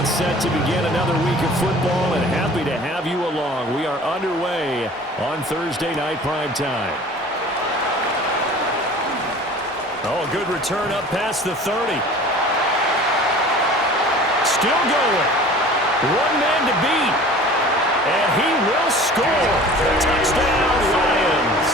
about set to begin another week of football, and happy to have you along. We are underway on Thursday night primetime. Oh, a good return up past the 30. Still going. One man to beat. And he will score. Touchdown, Lions.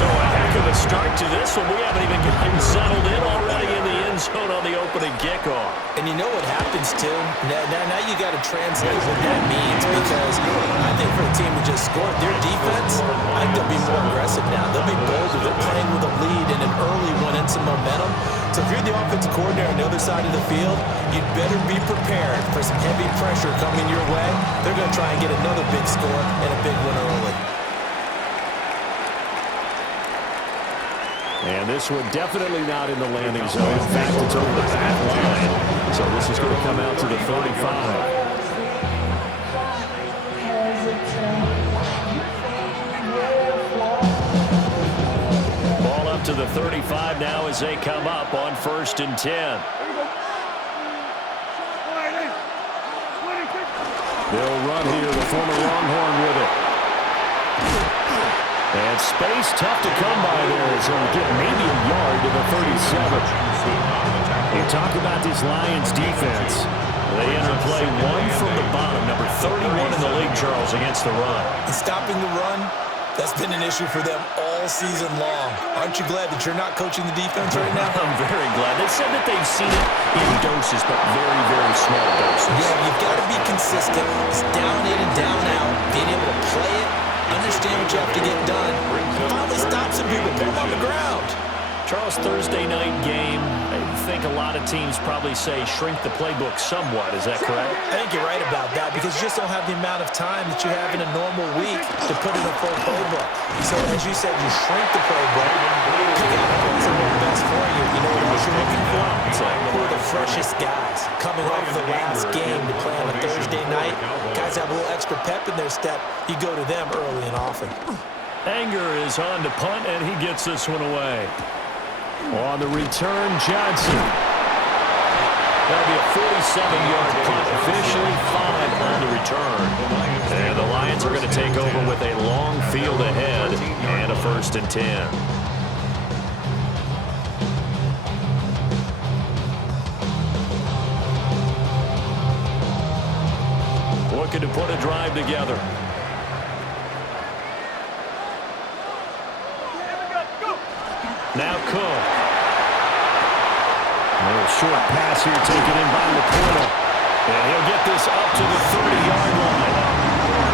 So a heck of a start to this one. We haven't even gotten settled in already in the end zone on the opening kickoff. And you know what happens, too? Now you got to translate what that means, because I think for a team to just score their defense, I think they'll be more aggressive now. They'll be bolder. They're playing with a lead and an early one and some momentum. So if you're the offensive coordinator on the other side of the field, you'd better be prepared for some heavy pressure coming your way. They're going to try and get another big score and a big one early. And this one definitely not in the landing zone. In fact, it's over the back line. So this is going to come out to the 35. Ball up to the 35 now as they come up on 1st and 10. They'll run here, the former Longhorn with it. And space tough to come by there, so he'll get maybe a yard to the 37. You talk about this Lions defense. They enter play one from the bottom, number 31 in the league, Charles, against the run. And stopping the run, that's been an issue for them all season long. Aren't you glad that you're not coaching the defense right now? I'm very glad. They said that they've seen it in doses, but very, very small doses. Yeah, you've got to be consistent. It's down in and down out, being able to play it, understand what you have to get done, and finally stop some people, put them on the ground. Charles, Thursday night game, I think a lot of teams probably say shrink the playbook somewhat. Is that correct? I think you're right about that, because you just don't have the amount of time that you have in a normal week to put in a full playbook. So as you said, you shrink the playbook, pick out the ones that work best for you. You know what else you're looking for? Who are the freshest guys coming off the last game to play on a Thursday night? Guys have a little extra pep in their step. You go to them early and often. Anger is on to punt, and he gets this one away. On the return, Johnson. That'll be a 47-yard punt, officially 5 on the return. And the Lions are going to take over with a long field ahead and a 1st and 10. Looking to put a drive together. Now Cook. A little short pass here taken in by Laporta. And he'll get this up to the 30-yard line.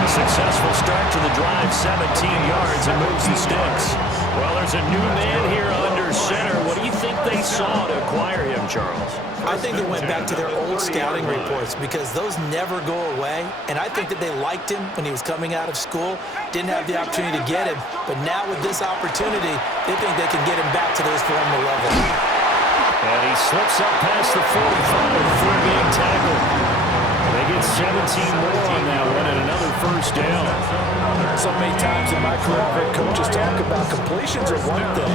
A successful start to the drive, 17 yards, and moves the sticks. Well, there's a new man here under center. What do you think they saw to acquire him, Charles? I think they went back to their old scouting reports, because those never go away. And I think that they liked him when he was coming out of school. Didn't have the opportunity to get him. But now with this opportunity, they think they can get him back to this former level. And he slips up past the 45 before being tackled. They get 17 more on that one and another 1st down. So many times in my career, I've heard coaches talk about completions are one thing.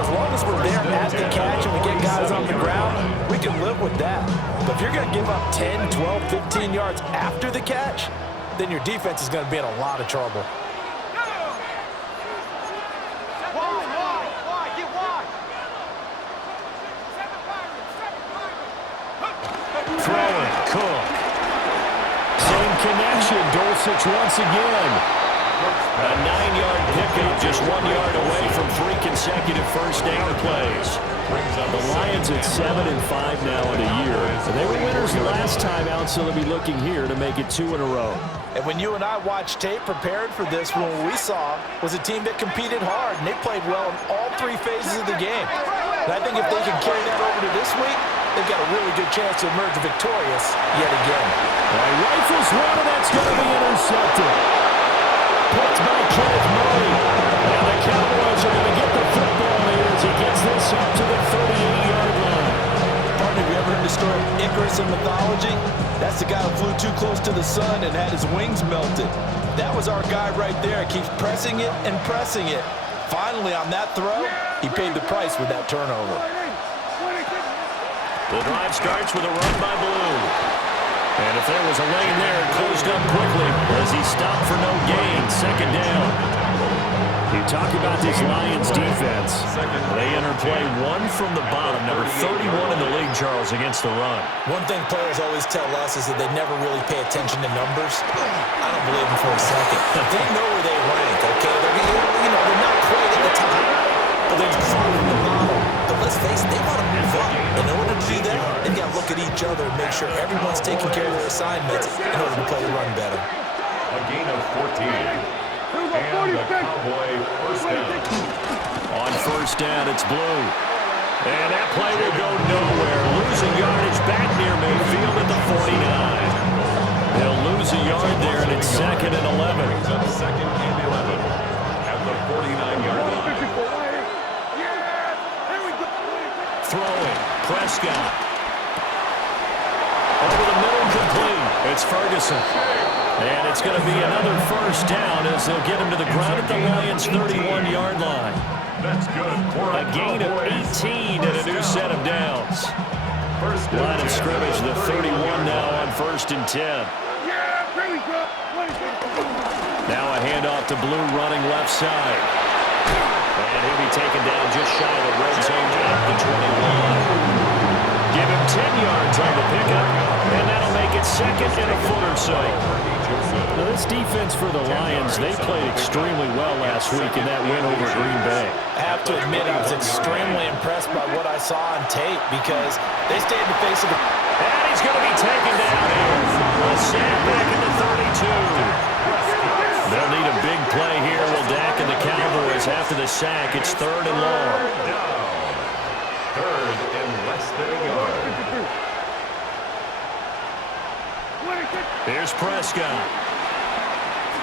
As long as we're there at the catch and we get guys on the ground, we can live with that. But if you're going to give up 10, 12, 15 yards after the catch, then your defense is going to be in a lot of trouble. Throwing, Cook. Same connection, Dulcich once again. A 9-yard pickup, just 1 yard away from 3 consecutive 1st down plays. The Lions at 7-5 now in a year. They were winners last time out, so they'll be looking here to make it 2 in a row. And when you and I watched tape prepared for this, what we saw was a team that competed hard, and they played well in all 3 phases of the game. And I think if they can carry that over to this week, they've got a really good chance to emerge victorious yet again. Rifles one, and that's going to be intercepted. Picked by Kenneth Murray. And the Cowboys are going to get the football here as he gets this up to the 38-yard line. Partner, have you ever heard the story of Icarus in mythology? That's the guy who flew too close to the sun and had his wings melted. That was our guy right there. Keeps pressing it and pressing it. Finally, on that throw, he paid the price with that turnover. The drive starts with a run by Blue. And if there was a lane there, it closed up quickly as he stopped for no gain. Second down. You talk about this Lions defense. They enter play one from the bottom, number 31 in the league, Charles, against the run. One thing players always tell us is that they never really pay attention to numbers. I don't believe them for a second. They know where they rank, okay? They're not quite at the top, but they're far from the bottom. But let's face it, they want to move up. In order to do that, they've got to look at each other and make sure everyone's taking care of their assignments in order to play the run better. A gain of 14. And the Cowboy first down. On first down, it's Blue. And that play will go nowhere. Losing yardage back near midfield at the 49. They'll lose a yard there, and it's 2nd and 11. Second and 11 at the 49-yard line. Throwing, Prescott. Over the middle, complete. It's Ferguson. And it's going to be another first down as they'll get him to the ground at the Lions' 31-yard line. That's good. A gain of 18 and a new set of downs. Line of scrimmage, the 31 now on 1st and 10. Now a handoff to Blue running left side. And he'll be taken down just shy of the red zone at the 21. Give him 10 yards on the pickup, and that'll make it 2nd and a foot or so. Now, this defense for the Lions, they played extremely well last week in that win over Green Bay. I have to admit, I was extremely impressed by what I saw on tape because they stayed in the face of the... And he's going to be taken down here. A sack back at the 32. They'll need a big play here. Will Dak and the Cowboys after the sack. It's 3rd and long. Third and less than a yard. Here's Prescott.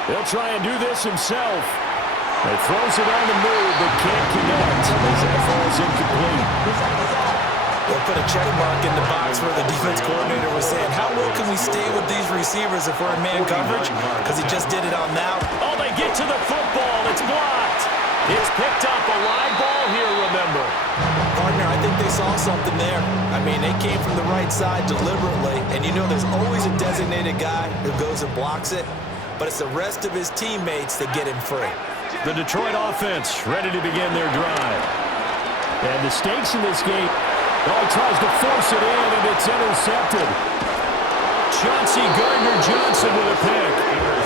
He'll try and do this himself. He throws it on the move, but can't connect as that falls incomplete. They'll put a check mark in the box where the defense coordinator was saying, how well can we stay with these receivers if we're in man coverage? Because he just did it on that. Oh, they get to the football. It's blocked. It's picked up a live ball here, remember. Partner, I think they saw something there. I mean, they came from the right side deliberately, and you know there's always a designated guy who goes and blocks it, but it's the rest of his teammates that get him free. The Detroit offense ready to begin their drive. And the stakes in this game, he tries to force it in, and it's intercepted. Chauncey Gardner-Johnson with a pick.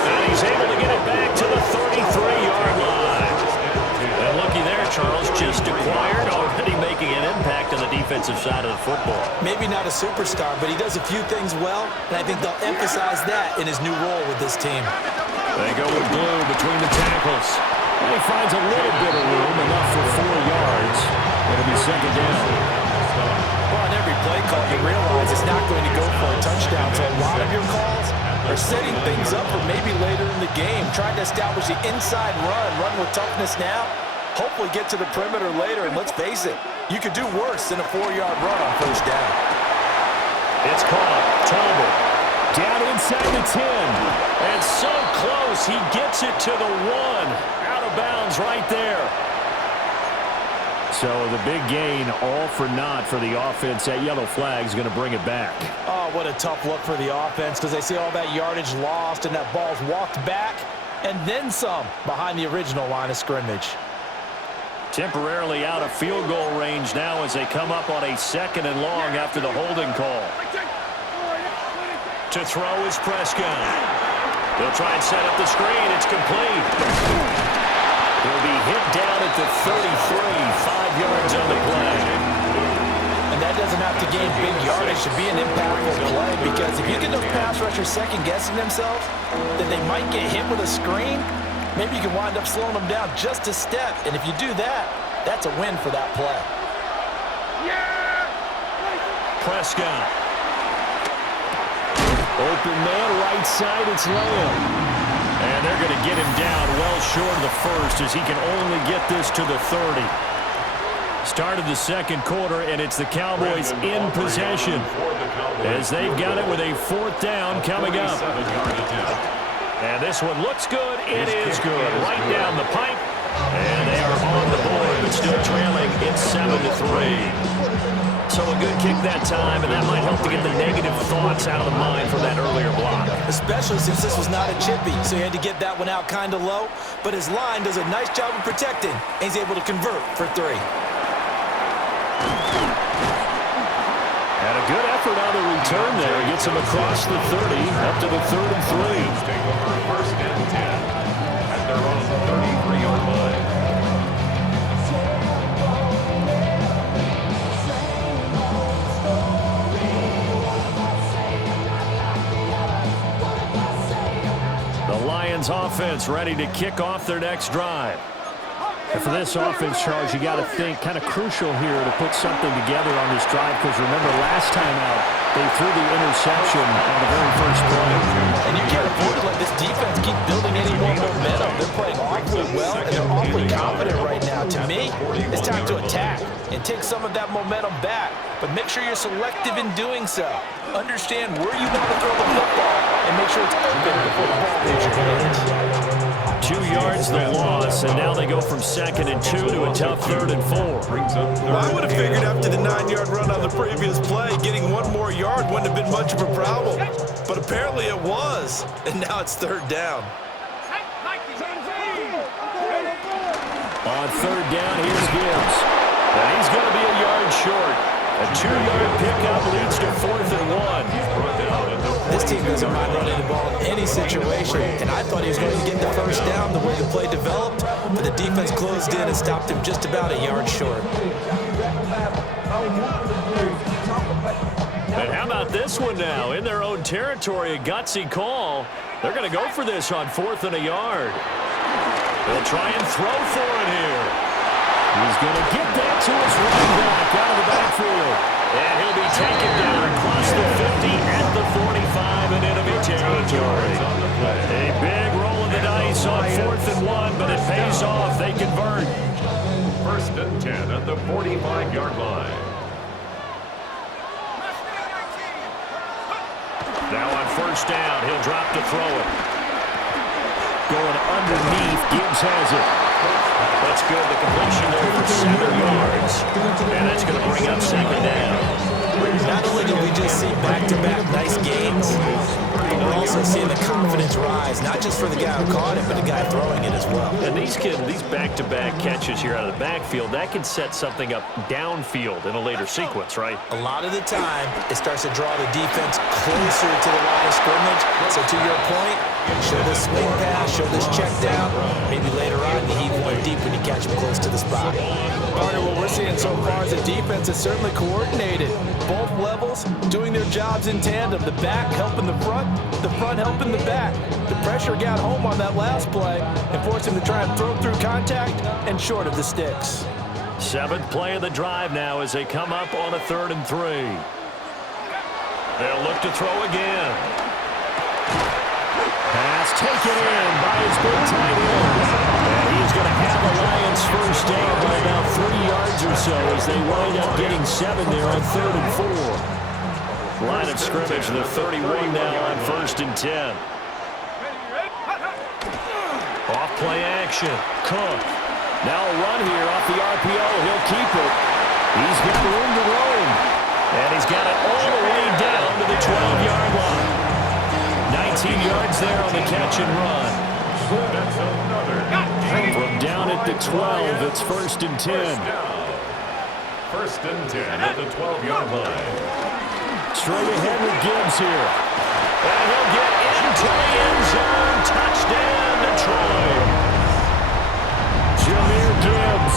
And he's able to get it back to the 33-yard line. And looky there, Charles, just acquired, already making an impact on the defensive side of the football. Maybe not a superstar, but he does a few things well, and I think they'll emphasize that in his new role with this team. They go with Blue between the tackles. And he finds a little bit of room, enough for 4 yards. It'll be 2nd down. Well, on every play call, you realize it's not going to go for a touchdown, so a lot of your calls are setting things up for maybe later in the game, trying to establish the inside run with toughness now, hopefully get to the perimeter later, and let's face it, you could do worse than a 4-yard run on first down. It's caught. Talbot down inside the 10. And so close, he gets it to the 1. Out of bounds right there. So the big gain, all for naught for the offense. That yellow flag is going to bring it back. Oh, what a tough look for the offense because they see all that yardage lost and that ball's walked back and then some behind the original line of scrimmage. Temporarily out of field goal range now as they come up on a 2nd and long after the holding call. To throw is Prescott. They'll try and set up the screen. It's complete. He'll be hit down at the 33, 5 yards on the play. And that doesn't have to gain big yardage to be an impactful play because if you get those pass rushers second-guessing themselves, then they might get hit with a screen. Maybe you can wind up slowing them down just a step. And if you do that, that's a win for that play. Prescott. Open man, right side, it's Lamb. And they're going to get him down well short of the first as he can only get this to the 30. Started the 2nd quarter, and it's the Cowboys in possession as they've got it with a 4th down coming up. And this one looks good. It is good. Right down the pipe. And they are on the board, but still trailing. It's 7-3. So a good kick that time, and that might help to get the negative thoughts out of the mind from that earlier block. Especially since this was not a chippy, so he had to get that one out kind of low. But his line does a nice job of protecting, and he's able to convert for 3. And a good effort on the return there. Gets him across the 30, up to the 33. Take over first and 10 at their own 33-yard line. The Lions offense ready to kick off their next drive. And for this offense, Charles, you got to think kind of crucial here to put something together on this drive, because remember last time out they threw the interception on the very first play. And you can't afford to let this defense keep building any more momentum. They're playing awfully well, and they're awfully confident right now. To me, it's time to attack and take some of that momentum back. But make sure you're selective in doing so. Understand where you want to throw the football and make sure it's open before the ball leaves your hands. 2 yards the loss, and now they go from 2nd and 2 to a tough 3rd and 4. Well, I would have figured after the 9-yard run on the previous play, getting 1 more yard wouldn't have been much of a problem. But apparently it was, and now it's 3rd down. On 3rd down, here's Gibbs. And he's going to be a yard short. A 2-yard pickup leads to 4th and 1. This team doesn't mind running the ball in any situation, and I thought he was going to get the first down the way the play developed, but the defense closed in and stopped him just about a yard short. And how about this one now? In their own territory, a gutsy call. They're going to go for this on 4th and a yard. They'll try and throw for it here. He's going to get that to his running back out of the backfield. And he'll be taken down across the 50 at the 45 and enemy territory. A big roll of the dice on 4th and 1, but it pays off. They convert. First and 10 at the 45-yard line. Now on 1st down, he'll drop to throw it. Going underneath, Gibbs has it. That's good. The completion there for 7 yards. And that's going to bring up 2nd down. Not only do we just see back-to-back nice gains, but we're also seeing the confidence rise, not just for the guy who caught it, but the guy throwing it as well. And these back-to-back catches here out of the backfield, that can set something up downfield in a later sequence, right? A lot of the time, it starts to draw the defense closer to the line of scrimmage. So to your point, show this swing pass, show this check down. Maybe later on, you heave one deep when you catch him close to the spot. Partner, what we're seeing so far is the defense is certainly coordinated. Both levels doing their jobs in tandem. The back helping the front helping the back. The pressure got home on that last play and forced him to try and throw through contact and short of the sticks. 7th play of the drive now as they come up on a 3rd and 3. They'll look to throw again. Pass taken in by his big tight end. And he's going to have the Lions first down by about 3 yards or so as they wind up getting 7 there on 3rd and 4. Line of scrimmage, the 31 now on 1st and 10. Off play action. Cook. Now a run here off the RPO. He'll keep it. He's got room to roam. And he's got it all the way down to the 12-yard line. 19 yards there on the catch and run. That's another. From down at the 12, it's 1st and 10. First and 10 at the 12-yard line. Straight ahead with Gibbs here. And he'll get into the end zone. Touchdown, Detroit. Jahmyr Gibbs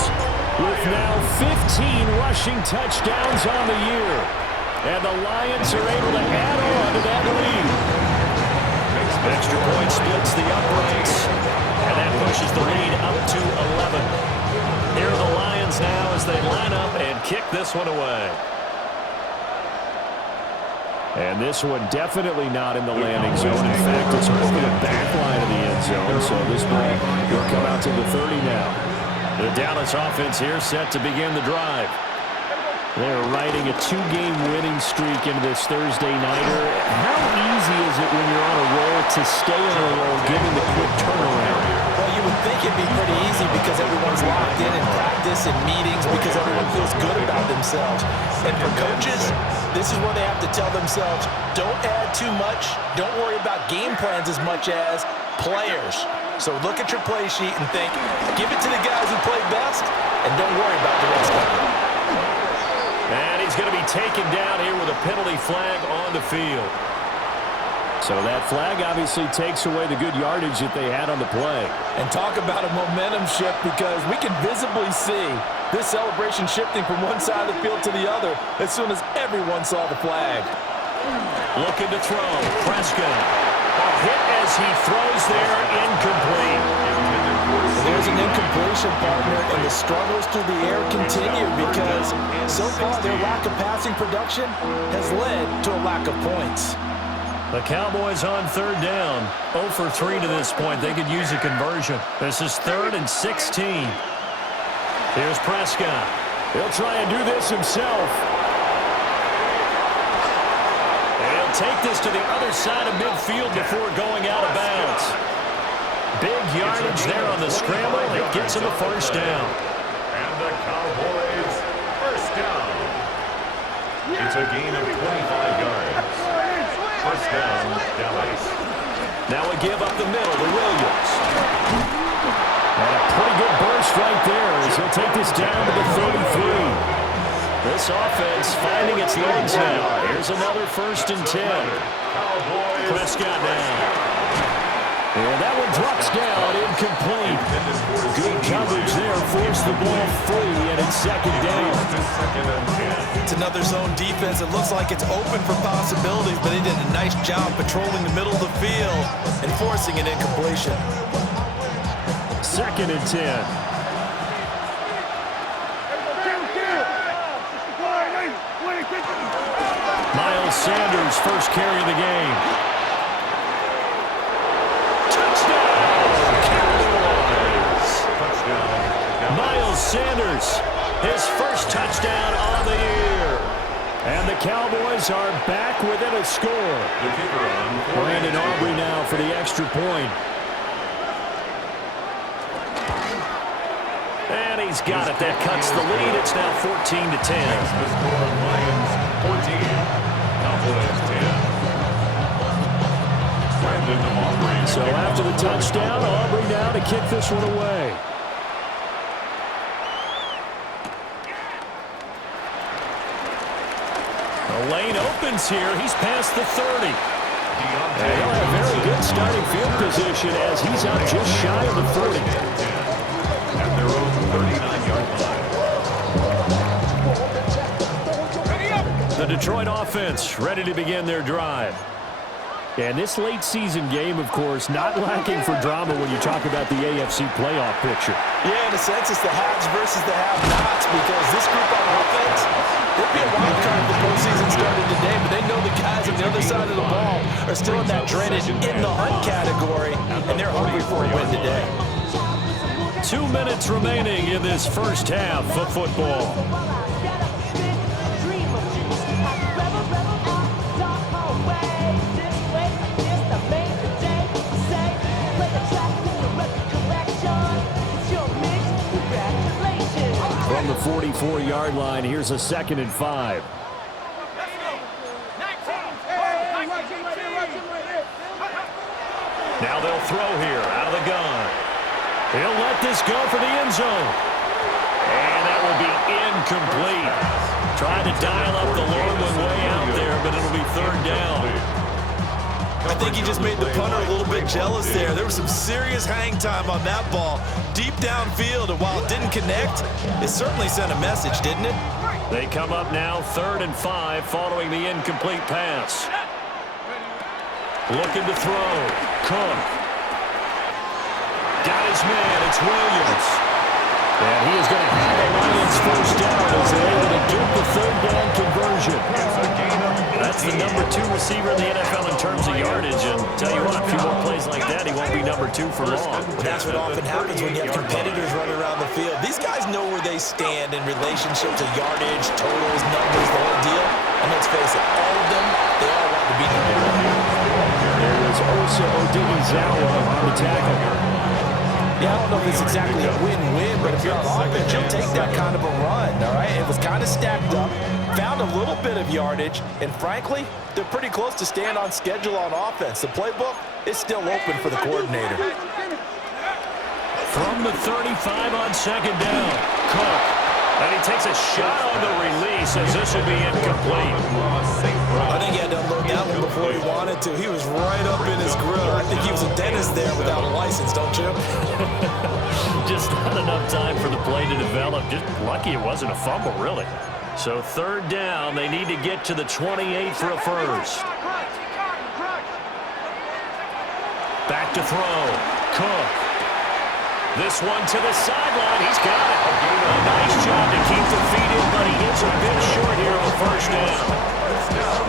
with now 15 rushing touchdowns on the year. And the Lions are able to add on to that lead. Extra point splits the uprights, and that pushes the lead up to 11. Here are the Lions now as they line up and kick this one away. And this one definitely not in the landing zone. In fact, it's over the back line of the end zone, so this ball will come out to the 30 now. The Dallas offense here set to begin the drive. They're riding a 2-game winning streak into this Thursday nighter. How easy is it when you're on a roll to stay on a roll, given the quick turnaround? Well, you would think it'd be pretty easy because everyone's locked in practice and meetings because everyone feels good about themselves. And for coaches, this is where they have to tell themselves, don't add too much, don't worry about game plans as much as players. So look at your play sheet and think, give it to the guys who play best, and don't worry about the rest of it. And he's going to be taken down here with a penalty flag on the field. So that flag obviously takes away the good yardage that they had on the play. And talk about a momentum shift, because we can visibly see this celebration shifting from one side of the field to the other as soon as everyone saw the flag. Looking to throw. Prescott. A hit as he throws there, incomplete. There's an incompletion, partner, and the struggles through the air continue because so far their lack of passing production has led to a lack of points. The Cowboys on third down. 0 for 3 to this point. They could use a conversion. This is 3rd and 16. Here's Prescott. He'll try and do this himself. And he'll take this to the other side of midfield before going out of bounds. Big yardage there on the scramble. It gets him a first down. And the Cowboys first down. It's a gain of 25 yards. First down, Dallas. Now we give up the middle to Williams. And a pretty good burst right there as he'll take this down to the 33. This offense finding its legs now. Here's another 1st and 10. Prescott now. And that one drops down, incomplete. Good coverage there, forced the ball free, and it's 2nd down. It's another zone defense. It looks like it's open for possibilities, but they did a nice job patrolling the middle of the field and forcing an incompletion. 2nd and 10. Miles Sanders, first carry of the game. Miles Sanders, his first touchdown on the year. And the Cowboys are back within a score. Brandon Aubrey now for the extra point. And he's got it. That cuts the lead. It's now 14 to 10. The score, Lions 14, Cowboys 10. Brandon Aubrey. So after the touchdown, Aubrey now to kick this one away. The lane opens here. He's past the 30. And he'll have very good starting field position as he's out just shy of the 40. At their own 39-yard line. The Detroit offense ready to begin their drive. And this late season game, of course, not lacking for drama when you talk about the AFC playoff picture. Yeah, in a sense, it's the haves versus the have-nots, because this group on offense, there'd be a wild card if the postseason started today, but they know the guys on the other side of the ball are still in that dreaded in the hunt category, and they're hungry for a win today. 2 minutes remaining in this first half of football. From the 44-yard line, here's a 2nd and 5. Now they'll throw here out of the gun. He'll let this go for the end zone. And that will be incomplete. Trying to dial up the long one way out there, but it'll be 3rd down. I think he just made the punter a little bit jealous there. There was some serious hang time on that ball, deep downfield, and while it didn't connect, it certainly sent a message, didn't it? They come up now 3rd and 5 following the incomplete pass. Looking to throw. Cook. Got his man. It's Williams. And he is going to have the Lions first down as they're able to get the 3rd down conversion. That's the number 2 receiver in the NFL in terms of yardage. And tell you what, a few more plays like that, he won't be number 2 for long. That's what often happens when you have competitors running around the field. These guys know where they stand in relationship to yardage, totals, numbers, the whole deal. And let's face it, all of them, they all want to be number 1. There is Osa Odighizuwa on the tackle. Yeah, I don't know if it's exactly a win-win, but if you're on offense, you'll take that kind of a run, all right? It was kind of stacked up, found a little bit of yardage, and frankly, they're pretty close to staying on schedule on offense. The playbook is still open for the coordinator. From the 35 on second down, Cook. And he takes a shot on the release as this would be incomplete. I think he had to unload that one before he wanted to. He was right up in his grill. I think he was a dentist there without a license, don't you? Just not enough time for the play to develop. Just lucky it wasn't a fumble, really. So third down, they need to get to the 28 for a first. Back to throw. Cook. This one to the sideline. He's got it. A nice job to keep the feet in, but he is a bit short here on first down.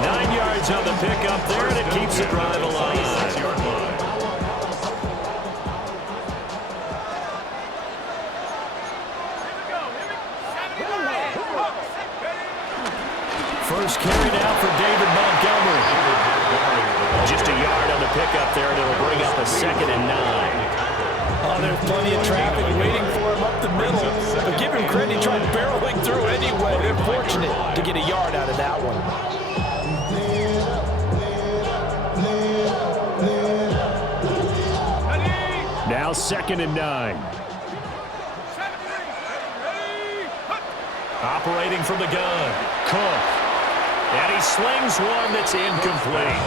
9 yards on the pickup there, and it keeps the drive alive. First carry now for David Montgomery. Just a yard on the pickup there, and it'll bring up a 2nd and 9. Oh, there's plenty of traffic waiting for him up the middle. But give him credit, he tried barreling through anyway. They're fortunate to get a yard out of that one. Now 2nd and 9. Operating from the gun. Cook. And he slings one that's incomplete.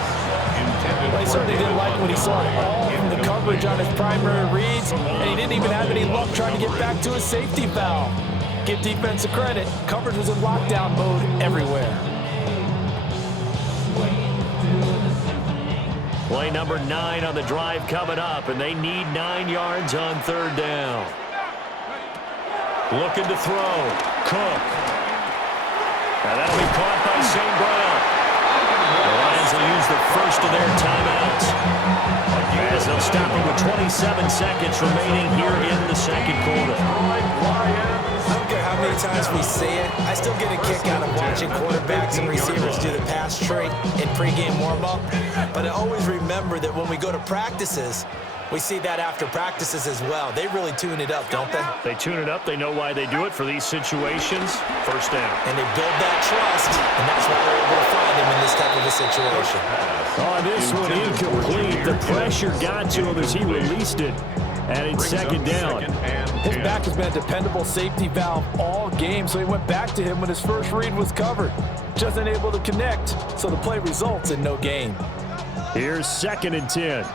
Well, he certainly didn't like when he saw it all from the coverage on his primary reads, and he didn't even have any luck trying to get back to his safety valve. Give defense a credit. Coverage was in lockdown mode everywhere. Play number 9 on the drive coming up, and they need 9 yards on third down. Looking to throw. Cook. Now that'll be caught by St. Brown. The Lions will use the first of their timeouts as they'll stop it with 27 seconds remaining here in the second quarter. I don't care how many times we say it, I still get a kick out of watching quarterbacks and receivers do the pass tree in pregame warm-up. But I always remember that when we go to practices, we see that after practices as well. They really tune it up, don't they? They tune it up. They know why they do it for these situations. First down. And they build that trust, and that's why they're able to find him in this type of a situation. On this one, incomplete. The pressure got to him as he released it. And it's 2nd down. His back has been a dependable safety valve all game, so he went back to him when his first read was covered. Just unable to connect, so the play results in no gain. Here's 2nd and 10.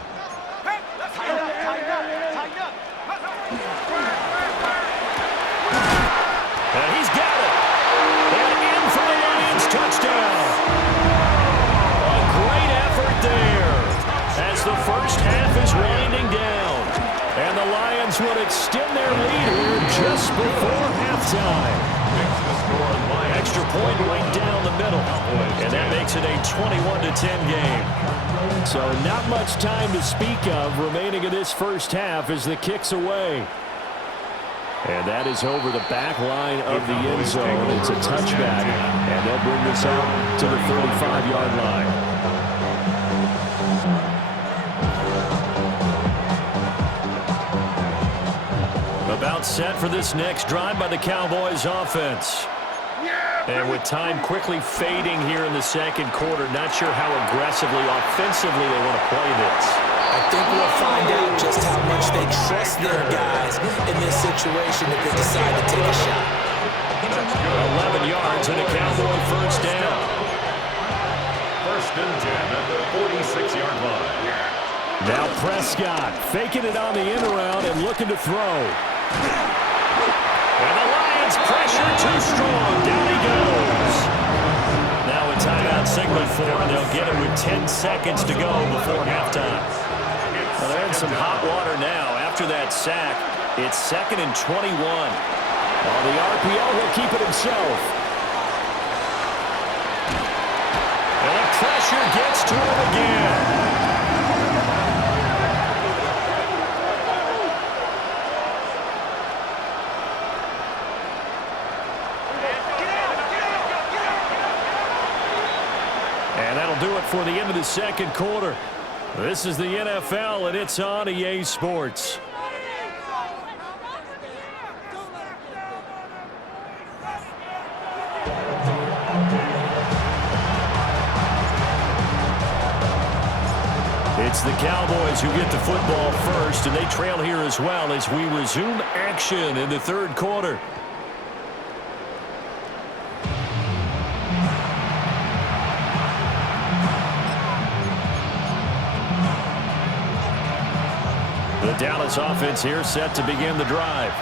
And he's got it. And in for the Lions touchdown. A great effort there as the first half is winding down. And the Lions would extend their lead here just before halftime. Extra point right down the middle. And that makes it a 21-10 game. So not much time to speak of remaining in this first half as the kick's away. And that is over the back line of the end zone. It's a touchback, and they'll bring this out to the 35-yard line. About set for this next drive by the Cowboys offense. And with time quickly fading here in the second quarter, not sure how aggressively, offensively they want to play this. I think we'll find out just how much they trust their guys in this situation if they decide to take a shot. 11 yards and a Cowboy first down. 1st and 10 at the 46-yard line. Now Prescott faking it on the end around and looking to throw. And the Lions pressure too strong. Down he goes. Now a timeout signal for him. They'll get it with 10 seconds to go before halftime. Well, they're in some hot water now. After that sack, it's 2nd and 21. Well, the RPO will keep it himself. And the pressure gets to him again. And that'll do it for the end of the second quarter. This is the NFL, and it's on EA Sports. It's the Cowboys who get the football first, and they trail here as well as we resume action in the third quarter. The Dallas offense here set to begin the drive.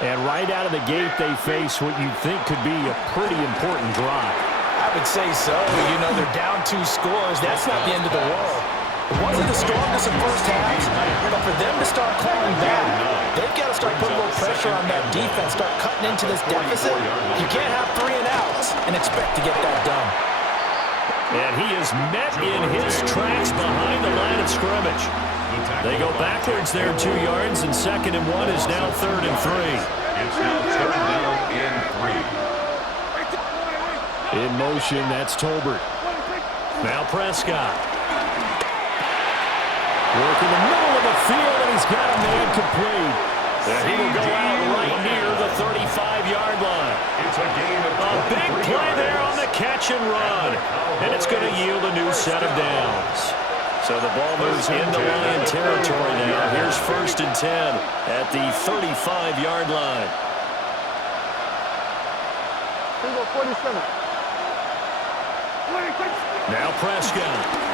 And right out of the gate, they face what you think could be a pretty important drive. I would say so. You know, they're down 2 scores. That's not the end of the world. It wasn't the strongest in first halves, but for them to start clawing back, they've got to start putting a little pressure on that defense, start cutting into this deficit. You can't have 3 and outs and expect to get that done. And he is met in his tracks behind the line of scrimmage. They go backwards there 2 yards, and 2nd and 1 is now 3rd and 3. It's now 3rd down and 3. In motion, that's Tolbert. Now Prescott. Work in the middle of the field, and he's got a man complete. And he will go out right near the 35-yard line. It's a gain of a big play there on the catch and run. And it's going to yield a new set of downs. So the ball moves into Lion territory now. Here's 1st and 10 at the 35-yard line. Now Prescott.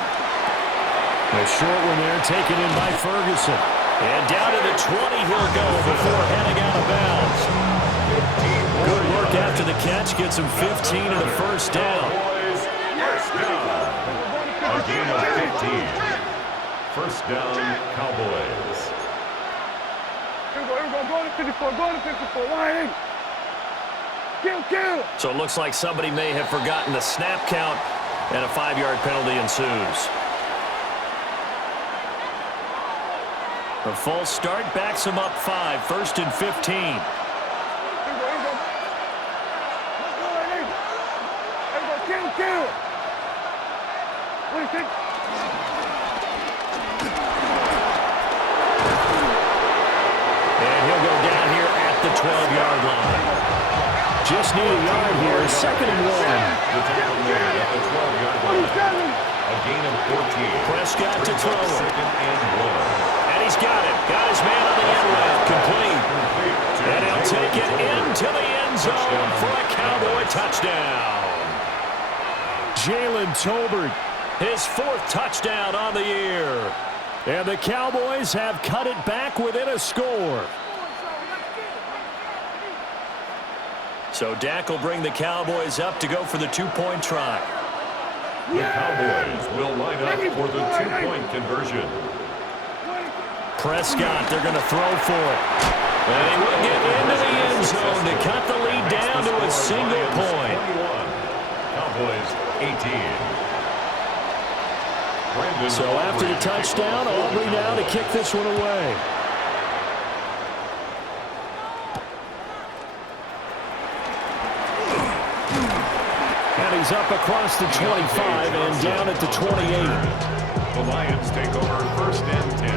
A short one there taken in by Ferguson. And down to the 20 he'll go before heading out of bounds. Good work after the catch. Gets him 15 and a first down. A gain of 15. First down, Cowboys. So it looks like somebody may have forgotten the snap count, and a 5-yard penalty ensues. A false start backs him up 5, 1st and 15. And he'll go down here at the 12-yard line. Just need a yard here, 2nd and 1. The tackle made at the 12-yard line. A gain of 14. Prescott to throw. 2nd and 1. And he's got it. Got his man on the end route. Complete. And he'll take it into the end zone for a Cowboy touchdown. Jalen Tolbert, his 4th touchdown on the year. And the Cowboys have cut it back within a score. So Dak will bring the Cowboys up to go for the 2-point try. The Cowboys will line up for the 2-point conversion. Prescott, they're going to throw for it. And he will get into the end zone to cut the lead down to a single point. 21. Cowboys 18. So after the touchdown, Aubrey now to kick this one away. And he's up across the 25 and down at the 28. The Lions take over 1st and 10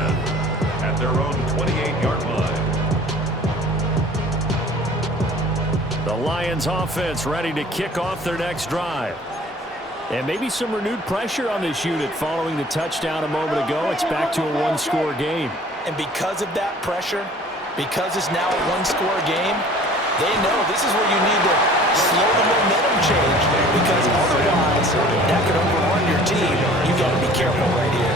at their own 28-yard line. The Lions offense ready to kick off their next drive. And maybe some renewed pressure on this unit following the touchdown a moment ago. It's back to a 1-score game. And because of that pressure, because it's now a 1-score game, they know this is where you need to slow the momentum change, because otherwise that could overrun your team. You got to be careful right here.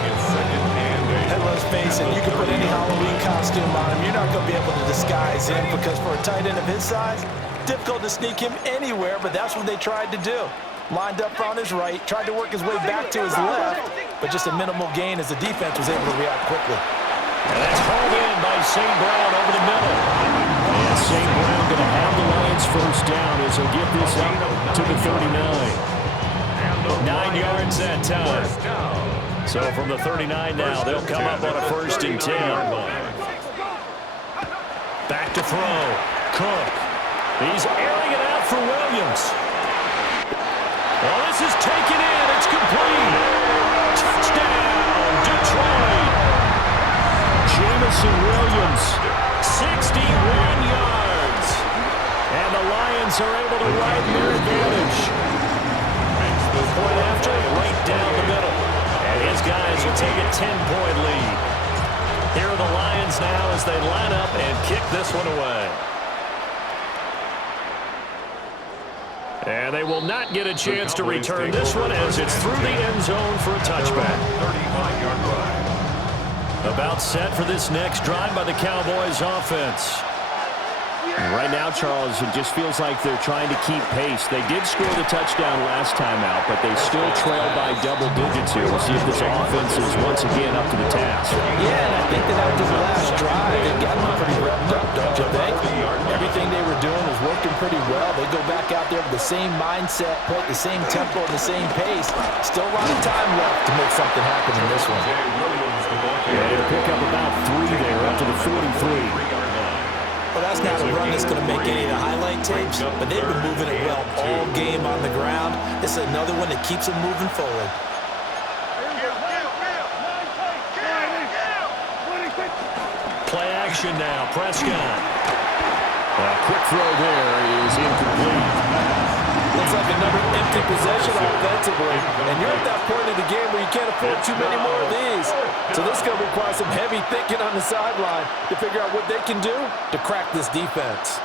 And let's face it, you can put any Halloween costume on him. You're not going to be able to disguise him, because for a tight end of his size, difficult to sneak him anywhere, but that's what they tried to do. Lined up on his right, tried to work his way back to his left, but just a minimal gain as the defense was able to react quickly. And that's hauled in by St. Brown over the middle. And St. Brown going to have the Lions first down as he'll get this up to the 39. 9 yards that time. So from the 39 now, they'll come up on a 1st and 10. Back to throw. Cook. He's airing it out for Williams. Well, this is taken in. It's complete. Touchdown, Detroit. Jamison Williams, 61 yards. And the Lions are able to widen their advantage. Makes the point after, right down the middle. And his guys will take it 10-point lead. Here are the Lions now as they line up and kick this one away. And they will not get a chance to return this one as it's through the end zone for a touchback. 35-yard drive. About set for this next drive by the Cowboys offense. And right now, Charles, it just feels like they're trying to keep pace. They did score the touchdown last time out, but they still trail by double digits here. We'll see if this offense is once again up to the task. Yeah, and I think that after the last drive, they got them pretty revved up, don't you think? Everything they were doing was working pretty well. They go back out there with the same mindset, play at the same tempo, and the same pace. Still a lot of time left to make something happen in this one. Yeah, they'll pick up about 3 there, up to the 43. Well, that's not a run that's going to make any of the highlight tapes, but they've been moving it well all game on the ground. This is another one that keeps them moving forward. Play action now, Prescott. A quick throw there is incomplete. Looks like another empty possession offensively, and you're at that point in the game where you can't afford too many more of these. So this is going to require some heavy thinking on the sideline to figure out what they can do to crack this defense.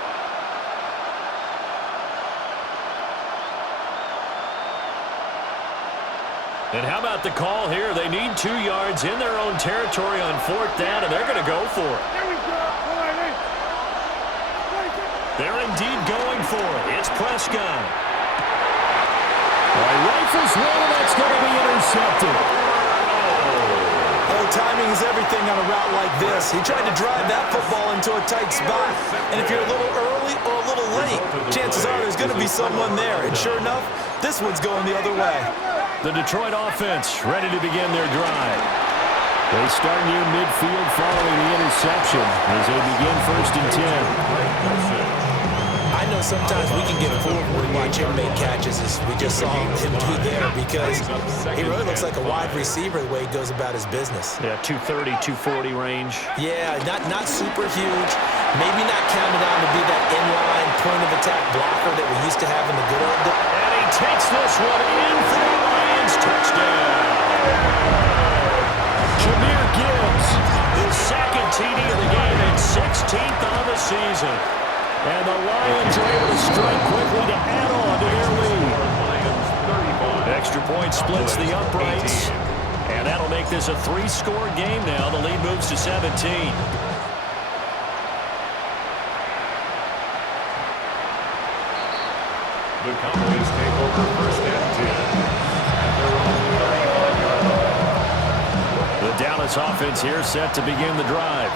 And how about the call here? They need 2 yards in their own territory on 4th down, and they're going to go for it. They're indeed going for it. It's Prescott. Rifles one, and that's going to be intercepted. Oh, timing is everything on a route like this. He tried to drive that football into a tight spot, and if you're a little early or a little late, chances are there's going to be someone there. And sure enough, this one's going the other way. The Detroit offense ready to begin their drive. They start near midfield following the interception as they begin 1st and 10. I know sometimes we can get fooled when we watch him make catches, as we just saw him do there, because he really looks like a wide receiver the way he goes about his business. Yeah, 230, 240 range. Yeah, not super huge. Maybe not counted on to be that inline point-of-attack blocker that we used to have in the good old days. And he takes this one in for the Lions. Touchdown. Jahmyr Gibbs, his 2nd TD of the game and 16th on the season. And the Lions are able to strike quickly to add on to their lead. Extra point splits the uprights. And that'll make this a 3-score game now. The lead moves to 17. The Cowboys take over 1st and 10. At their own 35-yard line. The Dallas offense here set to begin the drive.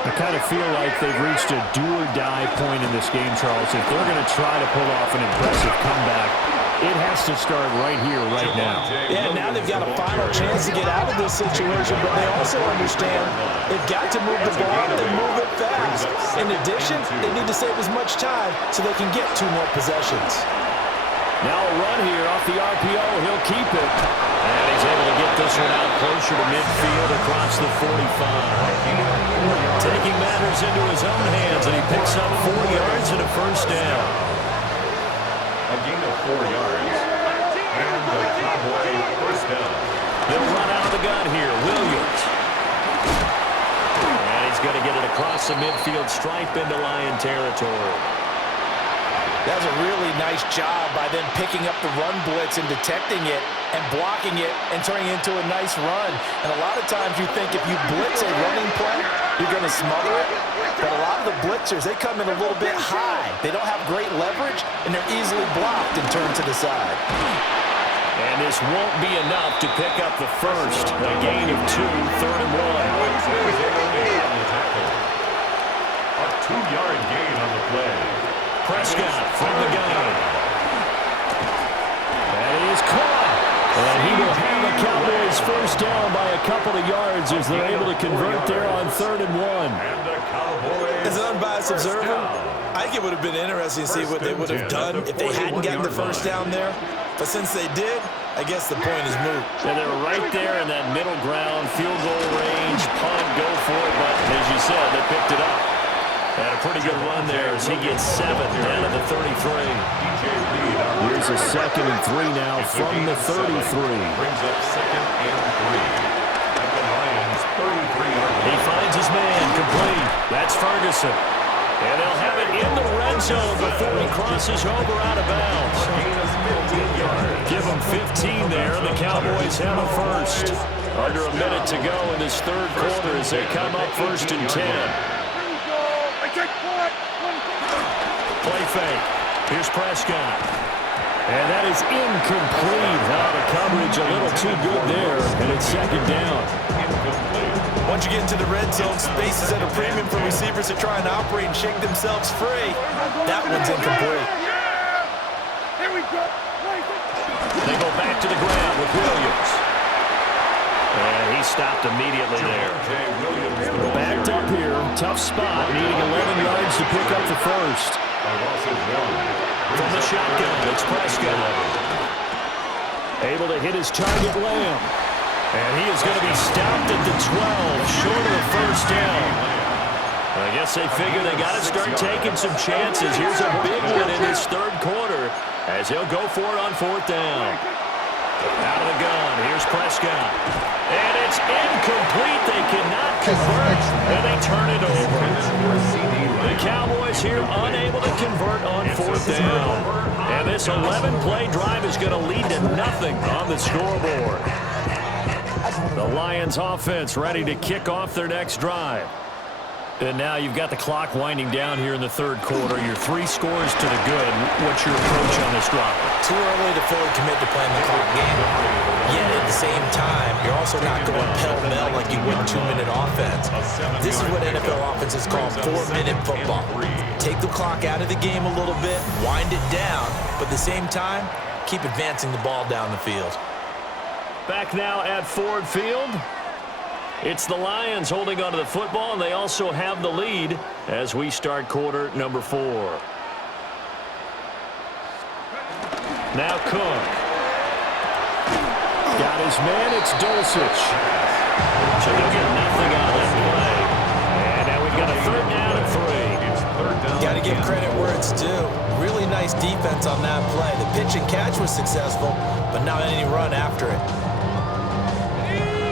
I kind of feel like they've reached a do-or-die point in this game, Charles. If they're going to try to pull off an impressive comeback, it has to start right here, right now. Yeah, now they've got a final chance to get out of this situation, but they also understand they've got to move the ball and move it fast. In addition, they need to save as much time so they can get 2 more possessions. Now a run here off the RPO. He'll keep it. And he's able to get this one out closer to midfield across the 45. Taking matters into his own hands, and he picks up 4 yards and a 1st down. A gain of 4 yards. And the Cowboy 1st down. They'll run out of the gun here. Williams. And he's going to get it across the midfield stripe into Lion territory. That was a really nice job by them picking up the run blitz and detecting it and blocking it and turning it into a nice run. And a lot of times you think if you blitz a running play, you're going to smother it. But a lot of the blitzers, they come in a little bit high. They don't have great leverage, and they're easily blocked and turned to the side. And this won't be enough to pick up the first. A gain of 2, 3rd and 1. A 2-yard gain on the play. Prescott from the gun. That is caught. And he will have a Cowboys 1st down by a couple of yards as they're able to convert there on 3rd and 1. And the Cowboys. As an unbiased observer, I think it would have been interesting to see what they would have done if they hadn't gotten the 1st down there. But since they did, I guess the point is moot. And they're right there in that middle ground, field goal range, punt, go for it. But as you said, they picked it up. And a pretty good run there as he gets 7 down to the 33. Here's a 2nd and 3 now from the 33. Brings up 2nd and 3. man, complete. That's Ferguson. And they'll have it in the red zone before he crosses over out of bounds. Give them 15 there, and the Cowboys have a first. Under a minute to go in this third quarter as they come up 1st and 10. Play fake. Here's Prescott. And that is incomplete. The coverage a little too good there, and it's 2nd down. Once you get into the red zone, space is at a premium for receivers to try and operate and shake themselves free. That one's incomplete. Here we go. They go back to the ground with Williams. And he stopped immediately there. Backed up here, tough spot, needing 11 yards to pick up the first. From the shotgun, it's Prescott. Able to hit his target, Lamb. And he is going to be stopped at the 12, short of the first down. I guess they figure they got to start taking some chances. Here's a big one in this third quarter as he'll go for it on 4th down. Out of the gun, here's Prescott. And it's incomplete. They cannot convert, and they turn it over. The Cowboys here unable to convert on 4th down. And this 11-play drive is going to lead to nothing on the scoreboard. The Lions offense ready to kick off their next drive. And now you've got the clock winding down here in the third quarter. You're 3 scores to the good. What's your approach on this drive? Too early to fully commit to playing the clock game. Yet at the same time, you're also not going pell-mell like you would 2-minute offense. This is what NFL offenses call 4-minute football. Take the clock out of the game a little bit, wind it down, but at the same time, keep advancing the ball down the field. Back now at Ford Field. It's the Lions holding onto the football, and they also have the lead as we start quarter number 4. Now Cook. Got his man, it's Dulcich. So they'll get nothing out of that play. And now we've got a 3rd down and 3. Got to give credit where it's due. Really nice defense on that play. The pitch and catch was successful, but not any run after it.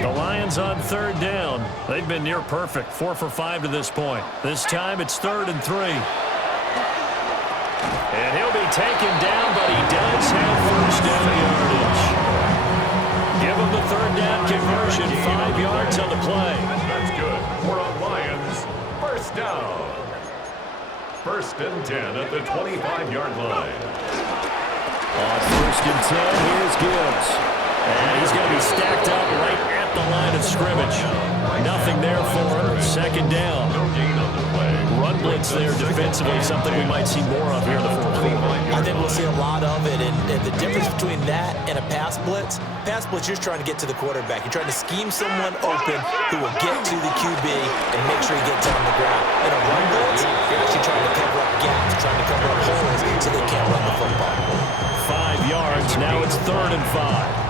The Lions on 3rd down. They've been near perfect, 4 for 5 to this point. This time it's 3rd and 3. And he'll be taken down, but he does have first down yardage. Give him the 3rd down conversion, 5 yards on the play. That's good. We're on Lions. First down. 1st and 10 at the 25-yard line. On 1st and 10, here's Gibbs. And he's going to be stacked up right at the line of scrimmage. Nothing there for him. 2nd down. No gain on the play. Run blitz there defensively, something we might see more of here in the fourth quarter. I think we'll see a lot of it, and the difference between that and a pass blitz, you're just trying to get to the quarterback. You're trying to scheme someone open who will get to the QB and make sure he gets on the ground. In a run blitz, you're actually trying to cover up gaps, trying to cover up holes so they can't run the football. 5 yards, now it's 3rd and 5.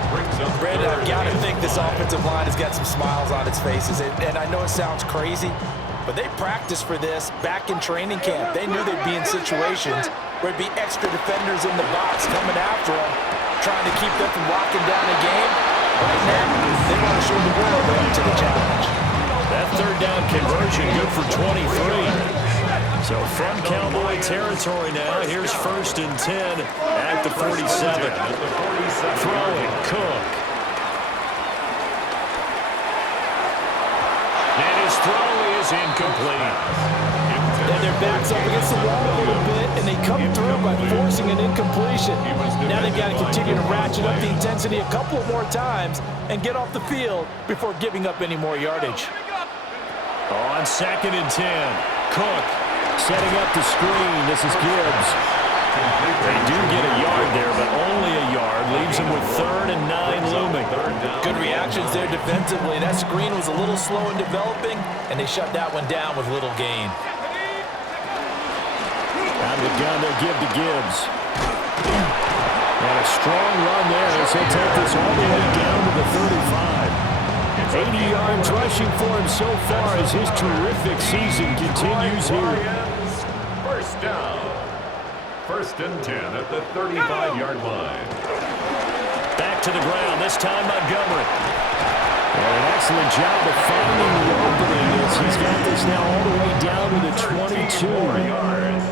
Brandon, I've got to think this offensive line has got some smiles on its faces, and I know it sounds crazy, but they practiced for this back in training camp. They knew they'd be in situations where it'd be extra defenders in the box coming after them, trying to keep them from locking down a game. Right now, they want to show the world they're up to the challenge. That 3rd down conversion good for 23. So from Cowboy territory now, here's 1st and 10 at the 47. Throwing, Cook. And his throw is incomplete. And their back's up against the wall a little bit, and they come through by forcing an incompletion. Now they've got to continue to ratchet up the intensity a couple more times and get off the field before giving up any more yardage. On 2nd and 10, Cook setting up the screen. This is Gibbs. They do get a yard there, but only a yard. Leaves him with 3rd and 9 looming. Good reactions there defensively. That screen was a little slow in developing, and they shut that one down with little gain. Out of the gun, they'll give to Gibbs. And a strong run there as he'll take this all the way down to the 35. 80 yards rushing for him so far as his terrific season continues here. First down. 1st and 10 at the 35-yard line. Back to the ground, this time Montgomery. And that's excellent job of finding the opening as he's got this now all the way down to the 22. Yards.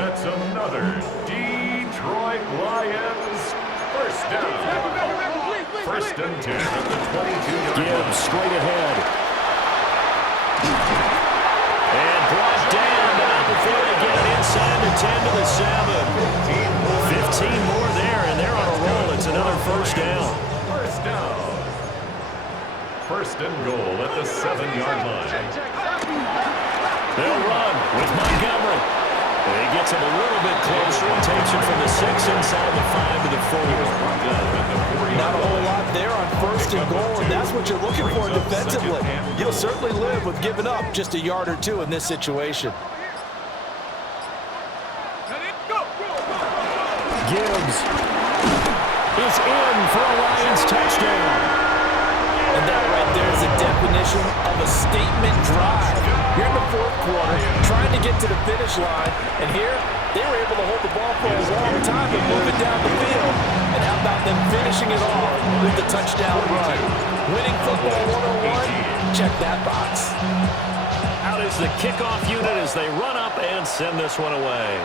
That's another Detroit Lions first down. First and 10 at the 22-yard line. Gibbs straight ahead. And brought down, but not before they get it inside the 10 to the 7. 15 more there, and they're on a roll. It's another first down. First down. First and goal at the 7-yard line. They'll run with Montgomery. And he gets him a little bit closer and takes it from the 6 inside the 5 to the 4. Not a whole lot there on first and goal, and that's what you're looking for defensively. You'll certainly live with giving up just a yard or two in this situation. Gibbs is in for a Lions touchdown. And that right there is a definition of a statement drive. You're in the fourth quarter, trying to get to the finish line, and here they were able to hold the ball for a long time and move it down the field. And how about them finishing it off with the touchdown run? Winning football 101, check that box. Out is the kickoff unit as they run up and send this one away.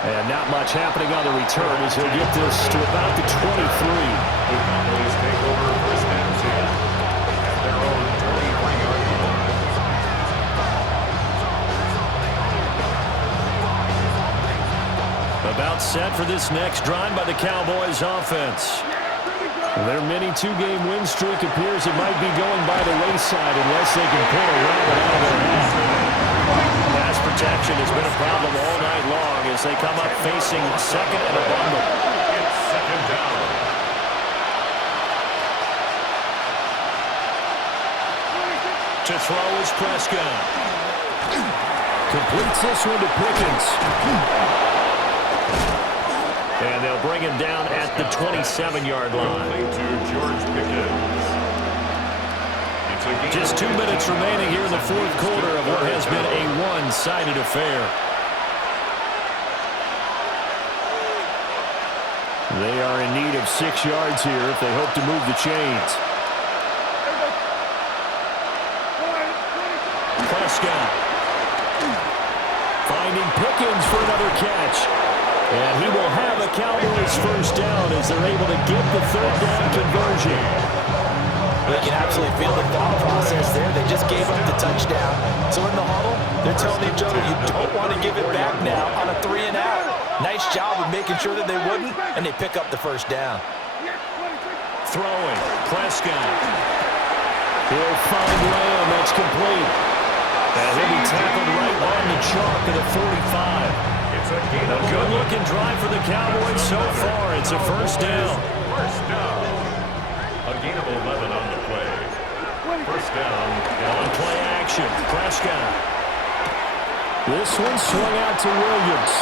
And not much happening on the return as he'll get this to about the 23. The Cowboys take over first and 10 at their own 23-yard line. About set for this next drive by the Cowboys offense. Their mini two-game win streak appears it might be going by the wayside unless they can pull a rabbit out of their hat. Pass protection has been a problem all night long as they come up facing second and a bundle. It's second down. To throw is Prescott. Completes this one to Pickens. And they'll bring him down at the 27-yard line. To George Pickens. Just 2 minutes remaining here in the fourth quarter of what has been a one-sided affair. They are in need of 6 yards here if they hope to move the chains. Prescott finding Pickens for another catch. And he will have a Cowboys first down as they're able to get the third down conversion. They can absolutely feel the thought process there. They just gave up the touchdown. So in the huddle, they're telling each other, you don't want to give it back now on a 3-and-out. Nice job of making sure that they wouldn't, and they pick up the first down. Throwing, Prescott. He'll find Lamb, that's complete. And he'll be tackled right on the chalk at the 45. It's a good-looking drive for the Cowboys so far. It's a first down. First down. A gain of 11 on the play. First down. On play action, Prescott. This one swung out to Williams.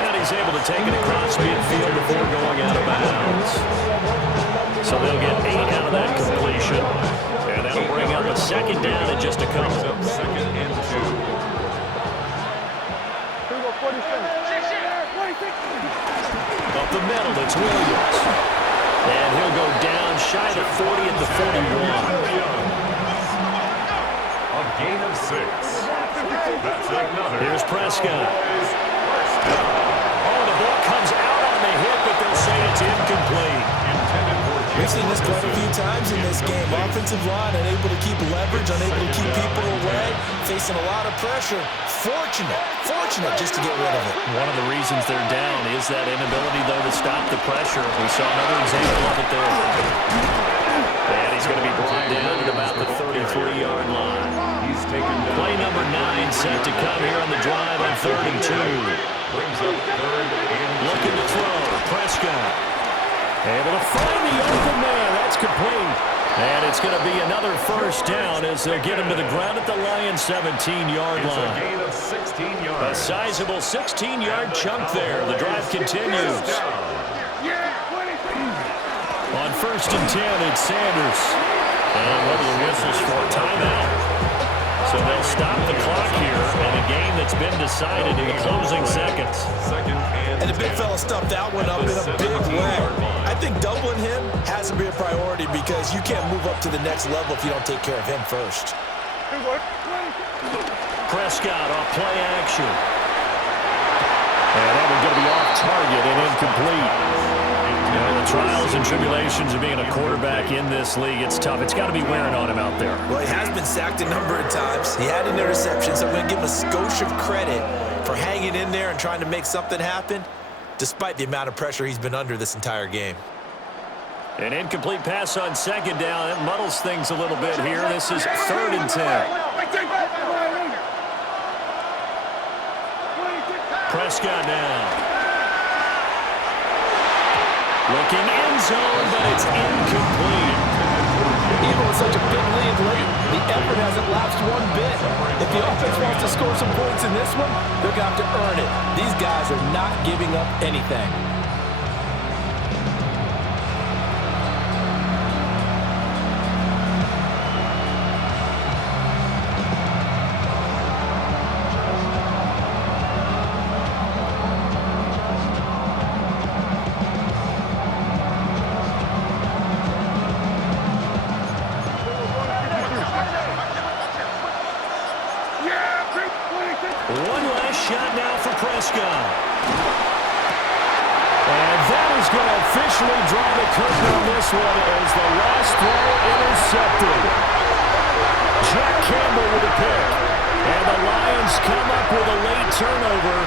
And he's able to take it across midfield before going out of bounds. So they'll get 8 out of that completion. And that'll bring up a second down in just a couple. Second and 2. Up the middle, it's Williams. And he'll go down shy of 40 at the 41. A gain of 6. That's another. Here's Prescott. Oh, the ball comes out on the hit, but they'll say it's incomplete. We've seen this quite a few times in this game. Offensive line unable to keep leverage, unable to keep people away, facing a lot of pressure. Fortunate just to get rid of it. One of the reasons they're down is that inability, though, to stop the pressure. We saw another example of it there. And he's going to be brought down at about the 33-yard line. He's taken down. Play number 9 set to come here on the drive on 32. Brings up third and Looking to throw. Prescott. Able to find the open man. That's complete. And it's going to be another first down as they'll get him to the ground at the Lions' 17-yard it's a line. gain of 16 A yards. sizable 16-yard chunk there. The drive continues. On first and 10, it's Sanders. And one of the whistles for a timeout. So they'll stop the clock here in a game that's been decided in the closing seconds. Second And the big fella stuffed that one up in a big way. think doubling him has to be a priority because you can't move up to the next level if you don't take care of him first. Prescott off play action. And that one's going to be off target and incomplete. The trials and tribulations of being a quarterback in this league, it's tough. It's got to be wearing on him out there. Well, he has been sacked a number of times. He had an interception, so I'm going to give him a skosh of credit for hanging in there and trying to make something happen, despite the amount of pressure he's been under this entire game. An incomplete pass on second down. It muddles things a little bit here. This is 3rd and 10. Prescott now. Looking end zone, but it's incomplete. Even with such a big lead late, the effort hasn't lapsed one bit. If the offense wants to score some points in this one, they're going to have to earn it. These guys are not giving up anything. One last shot now for Prescott. And that is going to officially draw the curtain on this one as the last throw intercepted. Jack Campbell with a pick. And the Lions come up with a late turnover.